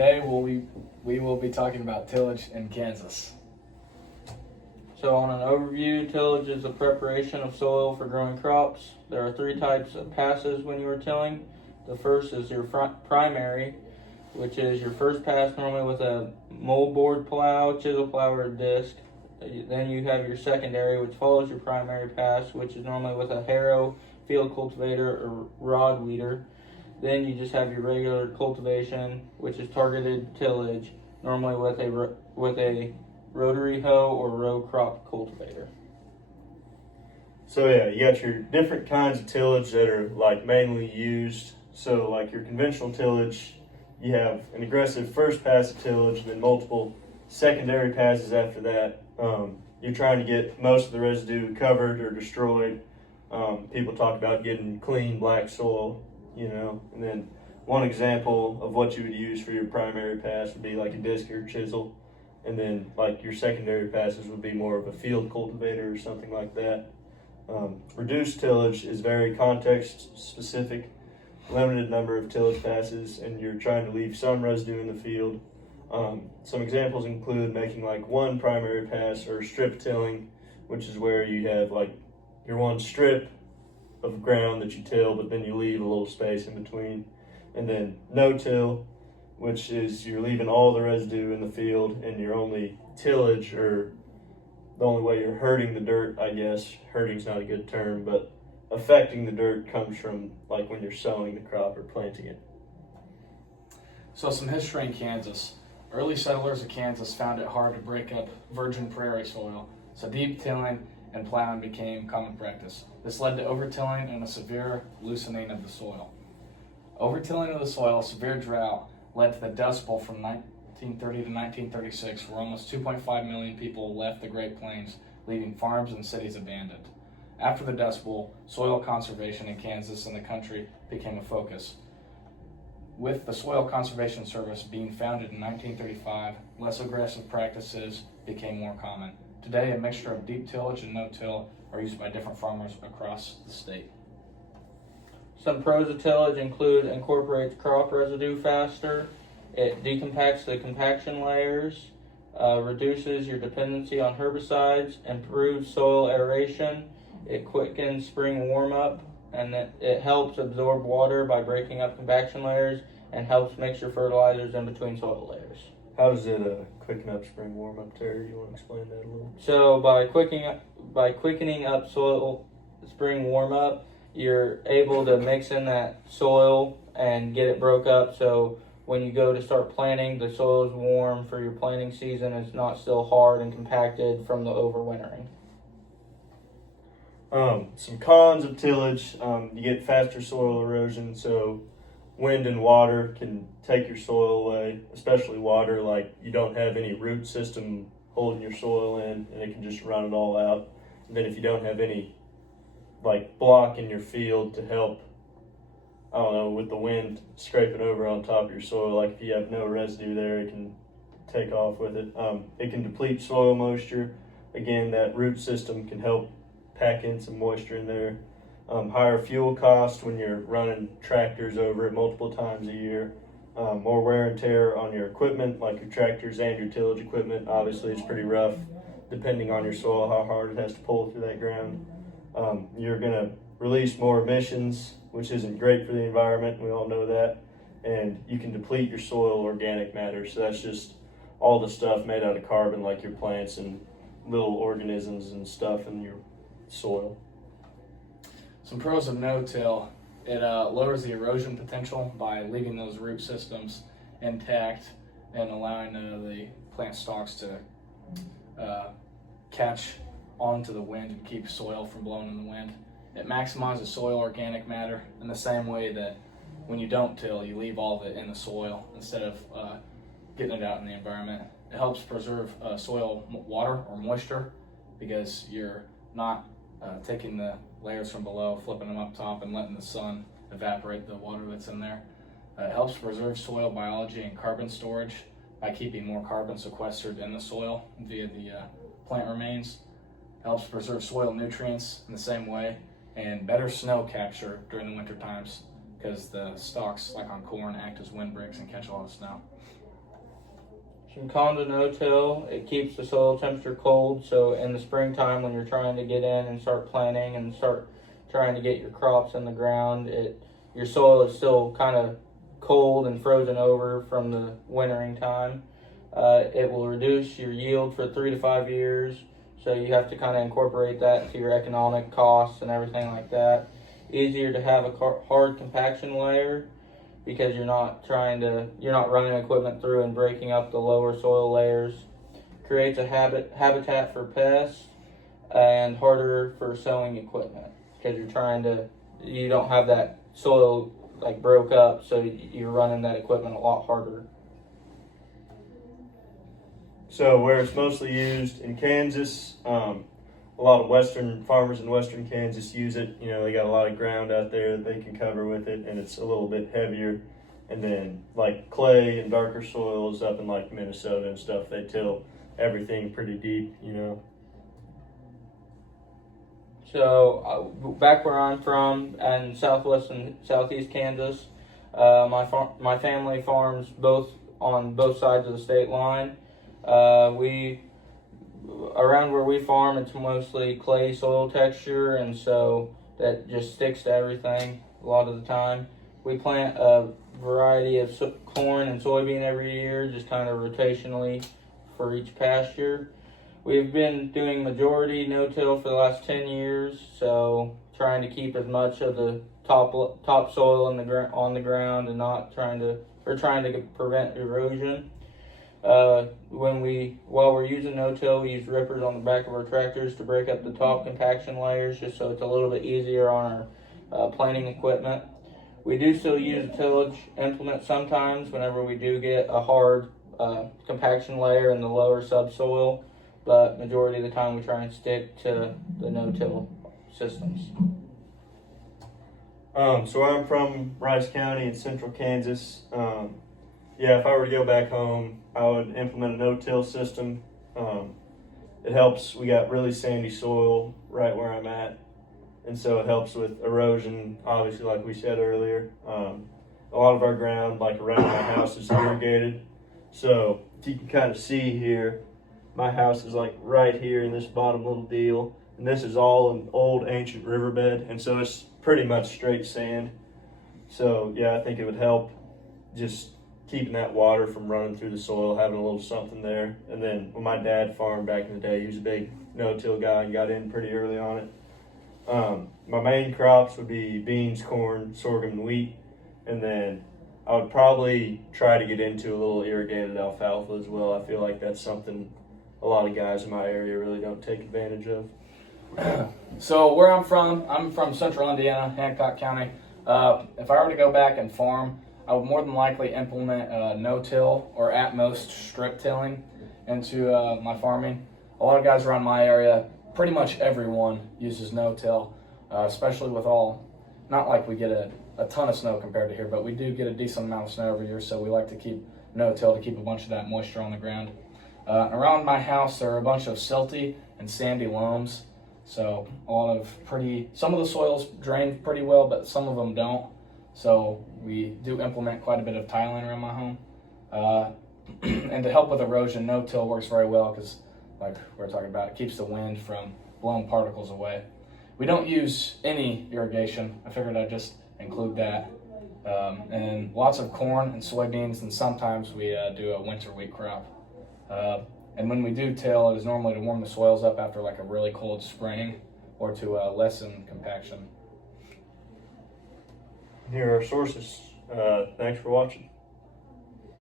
Today we will be talking about tillage in Kansas. So on an overview, tillage is the preparation of soil for growing crops. There are three types of passes when you are tilling. The first is your primary, which is your first pass normally with a moldboard plow, chisel plow, or disc. Then you have your secondary, which follows your primary pass, which is normally with a harrow, field cultivator, or rod weeder. Then you just have your regular cultivation, which is targeted tillage, normally with a rotary hoe or row crop cultivator. So yeah, you got your different kinds of tillage that are like mainly used. So like your conventional tillage, you have an aggressive first pass of tillage, then multiple secondary passes after that. You're trying to get most of the residue covered or destroyed. People talk about getting clean black soil, and then one example of what you would use for your primary pass would be like a disc or chisel. And then like your secondary passes would be more of a field cultivator or something like that. Reduced tillage is very context specific, limited number of tillage passes, and you're trying to leave some residue in the field. Some examples include making like one primary pass or strip tilling, which is where you have like your one strip of ground that you till, but then you leave a little space in between. And then no-till, which is you're leaving all the residue in the field and your only tillage, or the only way you're hurting the dirt, I guess, hurting's not a good term, but affecting the dirt comes from like when you're sowing the crop or planting it. So some history in Kansas. Early settlers of Kansas found it hard to break up virgin prairie soil, so deep tilling and plowing became common practice. This led to overtilling and a severe loosening of the soil. Overtilling of the soil, severe drought, led to the Dust Bowl from 1930 to 1936, where almost 2.5 million people left the Great Plains, leaving farms and cities abandoned. After the Dust Bowl, soil conservation in Kansas and the country became a focus. With the Soil Conservation Service being founded in 1935, less aggressive practices became more common. Today, a mixture of deep tillage and no-till are used by different farmers across the state. Some pros of tillage include incorporates crop residue faster, it decompacts the compaction layers, reduces your dependency on herbicides, improves soil aeration, it quickens spring warm-up, and it helps absorb water by breaking up compaction layers and helps mix your fertilizers in between soil layers. How does it quicken up spring warm-up, Terry? You want to explain that a little? So by quickening up soil spring warm-up, you're able to mix in that soil and get it broke up, so when you go to start planting, the soil is warm for your planting season. It's not still hard and compacted from the overwintering. Some cons of tillage, you get faster soil erosion, so wind and water can take your soil away, especially water. Like you don't have any root system holding your soil in, and it can just run it all out. And then if you don't have any like block in your field to help, I don't know, with the wind scraping over on top of your soil, like if you have no residue there, it can take off with it. It can deplete soil moisture. Again, that root system can help pack in some moisture in there. Higher fuel cost when you're running tractors over it multiple times a year. More wear and tear on your equipment, like your tractors and your tillage equipment. Obviously, it's pretty rough depending on your soil, how hard it has to pull through that ground. You're going to release more emissions, which isn't great for the environment. We all know that. And you can deplete your soil organic matter. So that's just all the stuff made out of carbon, like your plants and little organisms and stuff in your soil. Some pros of no-till. It lowers the erosion potential by leaving those root systems intact and allowing the plant stalks to catch onto the wind and keep soil from blowing in the wind. It maximizes soil organic matter in the same way that when you don't till, you leave all of it in the soil instead of getting it out in the environment. It helps preserve soil water or moisture because you're not taking the layers from below, flipping them up top, and letting the sun evaporate the water that's in there. It helps preserve soil biology and carbon storage by keeping more carbon sequestered in the soil via the plant remains. It helps preserve soil nutrients in the same way, and better snow capture during the winter times because the stalks, like on corn, act as windbreaks and catch a lot of snow. Some cons of no-till: it keeps the soil temperature cold, so in the springtime when you're trying to get in and start planting and start trying to get your crops in the ground, your soil is still kind of cold and frozen over from the wintering time. It will reduce your yield for 3 to 5 years, so you have to kind of incorporate that into your economic costs and everything like that. Easier to have a hard compaction layer, because you're not running equipment through and breaking up the lower soil layers. Creates a habitat for pests, and harder for sowing equipment, because you don't have that soil like broke up, so you're running that equipment a lot harder. So where it's mostly used in Kansas, a lot of western farmers in western Kansas use it. You know, they got a lot of ground out there that they can cover with it, and it's a little bit heavier. And then like clay and darker soils up in like Minnesota and stuff, they till everything pretty deep, you know. So back where I'm from, in southwest and southeast Kansas, my family farms on both sides of the state line. Around where we farm, it's mostly clay soil texture, and so that just sticks to everything a lot of the time. We plant a variety of corn and soybean every year, just kind of rotationally for each pasture. We've been doing majority no-till for the last 10 years, so trying to keep as much of the top soil on the ground, and trying to prevent erosion. While we're using no-till, we use rippers on the back of our tractors to break up the top compaction layers, just so it's a little bit easier on our planting equipment. We do still use a tillage implement sometimes whenever we do get a hard compaction layer in the lower subsoil, but majority of the time we try and stick to the no-till systems. So I'm from Rice County in central Kansas. If I were to go back home, I would implement a no-till system. It helps. We got really sandy soil right where I'm at, and so it helps with erosion, obviously, like we said earlier. A lot of our ground, like around my house, is irrigated. So if you can kind of see here, my house is like right here in this bottom little deal, and this is all an old ancient riverbed, and so it's pretty much straight sand. So yeah, I think it would help just keeping that water from running through the soil, having a little something there. And then when my dad farmed back in the day, he was a big no-till guy and got in pretty early on it. My main crops would be beans, corn, sorghum, and wheat. And then I would probably try to get into a little irrigated alfalfa as well. I feel like that's something a lot of guys in my area really don't take advantage of. So where I'm from central Indiana, Hancock County. If I were to go back and farm, I would more than likely implement no-till or at most strip tilling into my farming. A lot of guys around my area, pretty much everyone uses no-till, especially with not like we get a ton of snow compared to here, but we do get a decent amount of snow every year, so we like to keep no-till to keep a bunch of that moisture on the ground. Around my house, there are a bunch of silty and sandy loams, so some of the soils drain pretty well, but some of them don't. So we do implement quite a bit of tiling around my home. And to help with erosion, no-till works very well because, like we were talking about, it keeps the wind from blowing particles away. We don't use any irrigation. I figured I'd just include that. And lots of corn and soybeans, and sometimes we do a winter wheat crop. And when we do till, it is normally to warm the soils up after like a really cold spring, or to lessen compaction. Here are our sources. Thanks for watching.